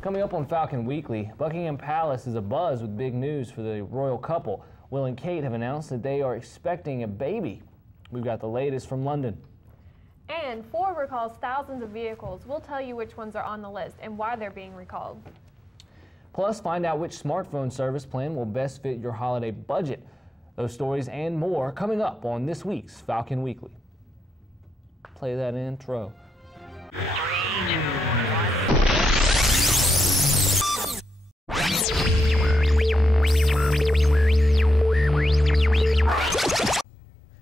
Coming up on Falcon Weekly, Buckingham Palace is abuzz with big news for the royal couple. Will and Kate have announced that they are expecting a baby. We've got the latest from London. And Ford recalls thousands of vehicles. We'll tell you which ones are on the list and why they're being recalled. Plus, find out which smartphone service plan will best fit your holiday budget. Those stories and more coming up on this week's Falcon Weekly. Play that intro.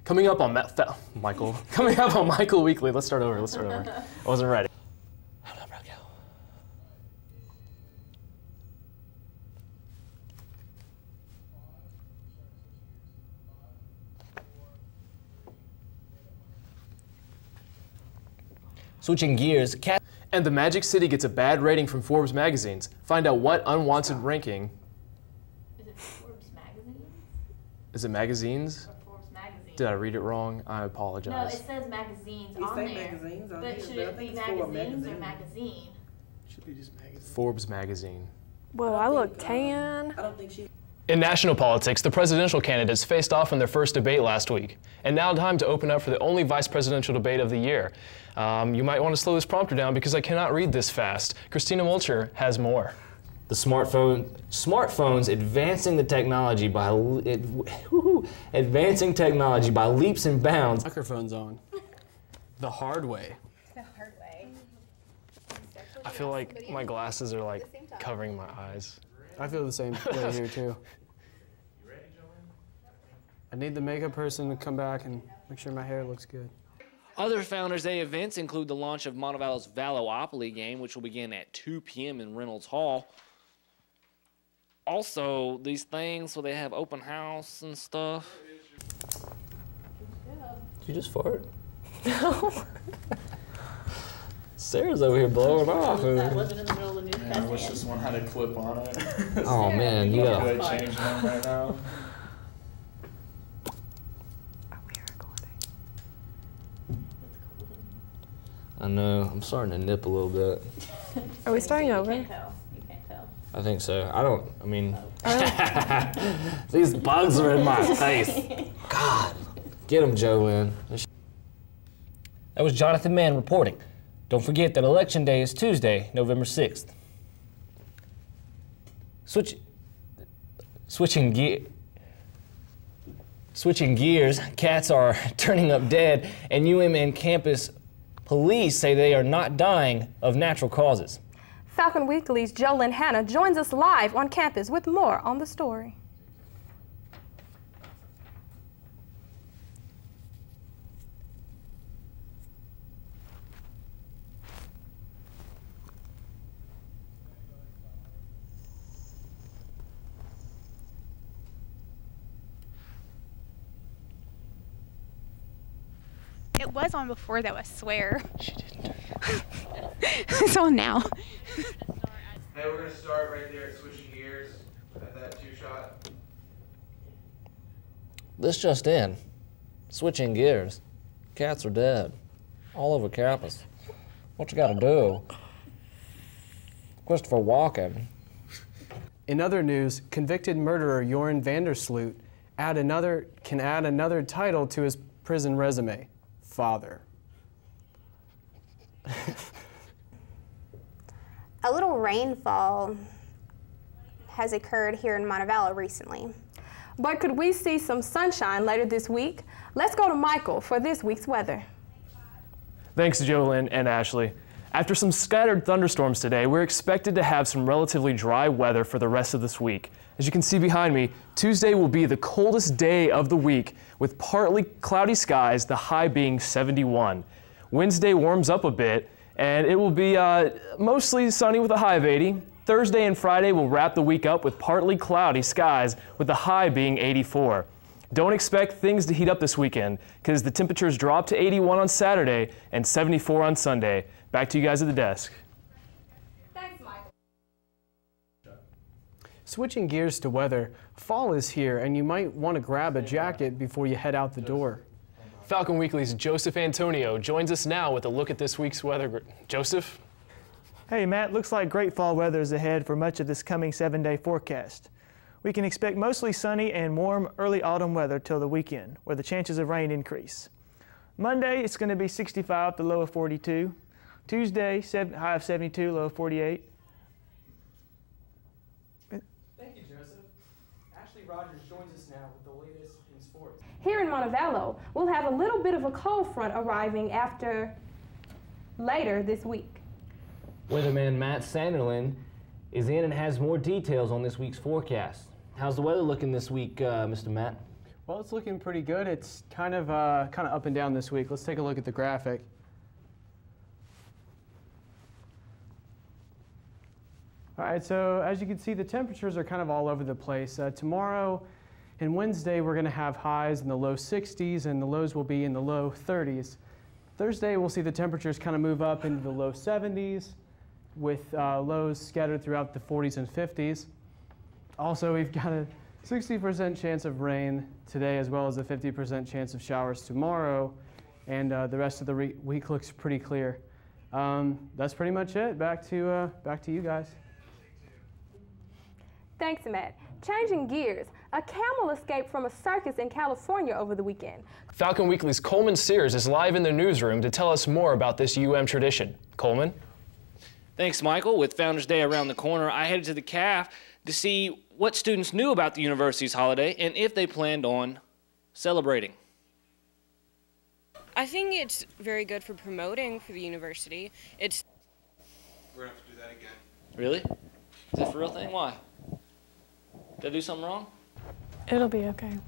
Coming up on Michael Weekly. Let's start over. I wasn't ready. Switching gears, And the Magic City gets a bad rating from Forbes magazines. Find out what unwanted ranking. Is it Forbes magazine? Is it magazines? Or Forbes magazine? Did I read it wrong? I apologize. No, it says magazines on there. Magazines on but here, should but I it be think it's Forbes magazines or magazine. magazine? Should be just magazine. Forbes magazine. Whoa, I look tan. I don't think she. In national politics, the presidential candidates faced off in their first debate last week. And now time to open up for the only vice presidential debate of the year. You might want to slow this prompter down because I cannot read this fast. Christina Mulcher has more. the smartphones advancing technology by leaps and bounds. Microphone's on. The hard way. The hard way. I feel like my glasses are like covering my eyes. I feel the same way here too. I need the makeup person to come back and make sure my hair looks good. Other Founders Day events include the launch of Montevallo's Valloopoly game, which will begin at 2 p.m. in Reynolds Hall. Also, these things where they have open house and stuff. Did you just fart? No. Sarah's over here blowing off. That wasn't in the middle of the news. I wish this one had a clip on it. Oh man, you gotta. Good change them right now. I know. I'm starting to nip a little bit. Are we starting over? You can't tell. I think so. These bugs are in my face. God. Get them, Jolynn. That was Jonathan Mann reporting. Don't forget that Election Day is Tuesday, November 6th. Switching gears, cats are turning up dead, and UMN campus police say they are not dying of natural causes. Falcon Weekly's Jolynn Hanna joins us live on campus with more on the story. It was on before, though, I swear. She didn't. It's on now. Hey, we're gonna start right there, switching gears at that 2-shot. This just in. Switching gears. Cats are dead. All over campus. What you gotta do? Christopher Walken. In other news, convicted murderer Joran Vandersloot can add another title to his prison resume: father. A little rainfall has occurred here in Montevallo recently. But could we see some sunshine later this week? Let's go to Michael for this week's weather. Thanks, Jolynn and Ashley. After some scattered thunderstorms today, we're expected to have some relatively dry weather for the rest of this week. As you can see behind me, Tuesday will be the coldest day of the week with partly cloudy skies, the high being 71. Wednesday warms up a bit, and it will be mostly sunny with a high of 80. Thursday and Friday will wrap the week up with partly cloudy skies with the high being 84. Don't expect things to heat up this weekend because the temperatures drop to 81 on Saturday and 74 on Sunday. Back to you guys at the desk. Thanks, Michael. Switching gears to weather, fall is here and you might want to grab a jacket before you head out the door. Falcon Weekly's Joseph Antonio joins us now with a look at this week's weather. Joseph? Hey Matt, looks like great fall weather is ahead for much of this coming 7-day forecast. We can expect mostly sunny and warm early autumn weather till the weekend, where the chances of rain increase. Monday, it's going to be 65, the low of 42. Tuesday, high of 72, low of 48. Thank you, Joseph. Ashley Rogers joins us now with the latest in sports. Here in Montevallo, we'll have a little bit of a cold front arriving later this week. Weatherman Matt Sanderlin is in and has more details on this week's forecast. How's the weather looking this week, Mr. Matt? Well, it's looking pretty good. It's kind of up and down this week. Let's take a look at the graphic. All right, so as you can see, the temperatures are kind of all over the place. Tomorrow and Wednesday, we're going to have highs in the low 60s, and the lows will be in the low 30s. Thursday, we'll see the temperatures kind of move up into the low 70s, with lows scattered throughout the 40s and 50s. Also, we've got a 60% chance of rain today, as well as a 50% chance of showers tomorrow, and the rest of the week looks pretty clear. That's pretty much it. Back to you guys. Thanks, Matt. Changing gears, a camel escaped from a circus in California over the weekend. Falcon Weekly's Coleman Sears is live in the newsroom to tell us more about this tradition. Coleman? Thanks, Michael. With Founders Day around the corner, I headed to the CAF to see what students knew about the university's holiday and if they planned on celebrating. I think it's very good for promoting for the university. We're gonna have to do that again. Really? Is that for real thing? Why? Did I do something wrong? It'll be okay.